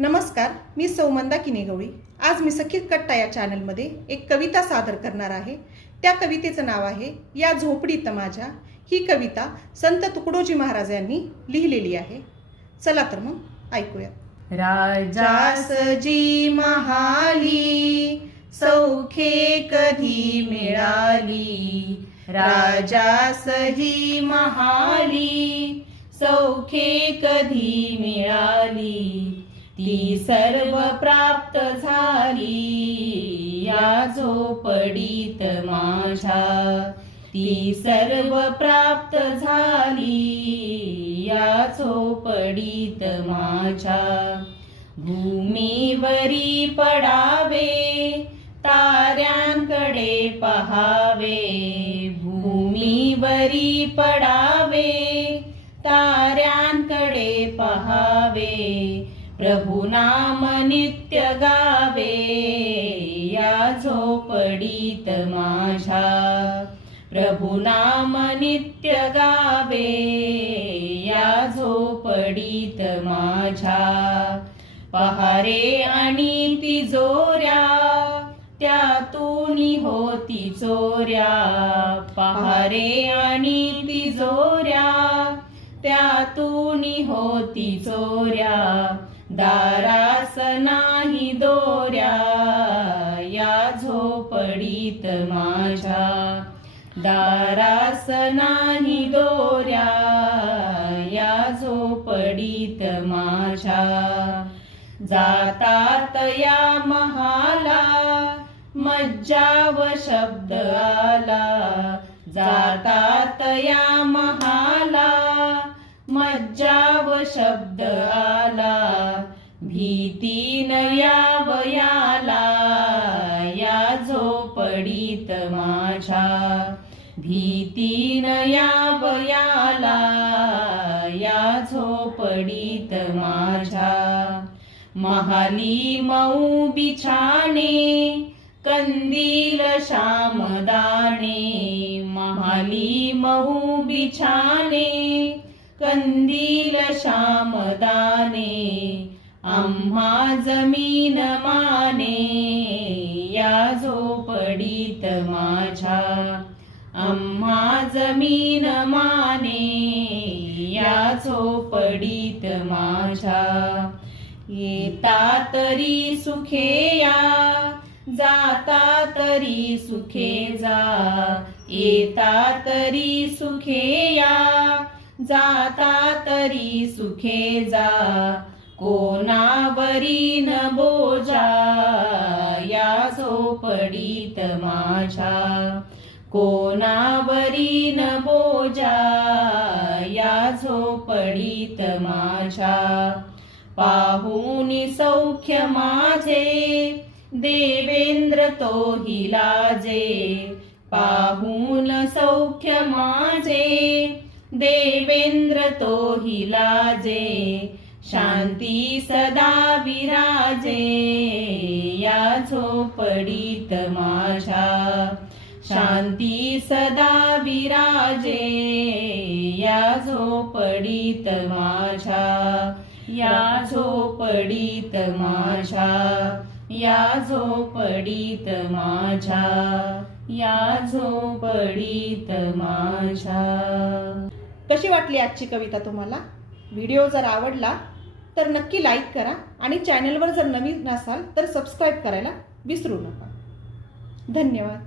नमस्कार मी सौमंदा किनेगवळी. आज मी सखी कट्टा या चॅनलमध्ये एक कविता सादर करणार आहे. त्या कवितेचं नाव आहे या झोपडीत माझ्या. ही कविता संत तुकडोजी महाराज यांनी लिहिलेली आहे. चला तर मग ऐकूया. राजासजी महाली सौखे कधी मिळाली? राजासजी महाली सौखे कधी मिळाली? ती सर्व प्राप्त झाली. या झोपडीत माझ्या. ती सर्व प्राप्त झाली. या झोपडीत माझ्या. भूमीवरी पडावे ताऱ्यांकडे पहावे. भूमीवरी पडावे ताऱ्यांकडे पहावे. प्रभु नाम नित्य गावे या झोपडीत माझ्या. प्रभु नाम नित्य गावे या झोपडीत माझ्या. पहारे आणि तिजोऱ्या त्यातून होती चोऱ्या. पहारे आणि तिजोऱ्या त्यातून होती चोऱ्या. दारास नाही दोऱ्या या झोपडीत माझ्या. दारास नाही दोऱ्या या झोपडीत माझ्या. जातात या महाला मज्जा व शब्द आला. जातात या महाला मज्जा व शब्द आला. भीतीन या वयाला या झोपडीत माझ्या. भीतीन या वयाला या झोपडीत माझ्या. महाली मऊ बिछाने कंदील श्यामदाने महाली मऊ बिछाने कंदील श्यामदाने आम्हा जमीन माने या झोपडीत माझ्या. आम्हा जमीन माने या झोपडीत माझ्या. येता तरी सुखे या जाता तरी सुखे जा. येता तरी सुखे या जाता तरी सुखे जा. कोणावरी न बोजा या झोपडीत माझ्या. कोणावरी न बोजा या झोपडीत माझ्या. पाहून सौख्य माझे देवेंद्र तो हिलाजे पाहून सौख्य माझे देवेंद्र तो हिलाजे शांती सदा विराजे या झोपडीत माझ्या. शांती सदा विराजे या झोपडीत माझ्या. या झोपडीत माझ्या या झोपडीत माझ्या या झोपडीत माझ्या. कशी वाटली आजची कविता तुम्हाला? व्हिडिओ जर आवडला तर नक्की लाईक करा आणि चॅनलवर जर नवीन असाल तर सबस्क्राईब करायला विसरू नका. धन्यवाद.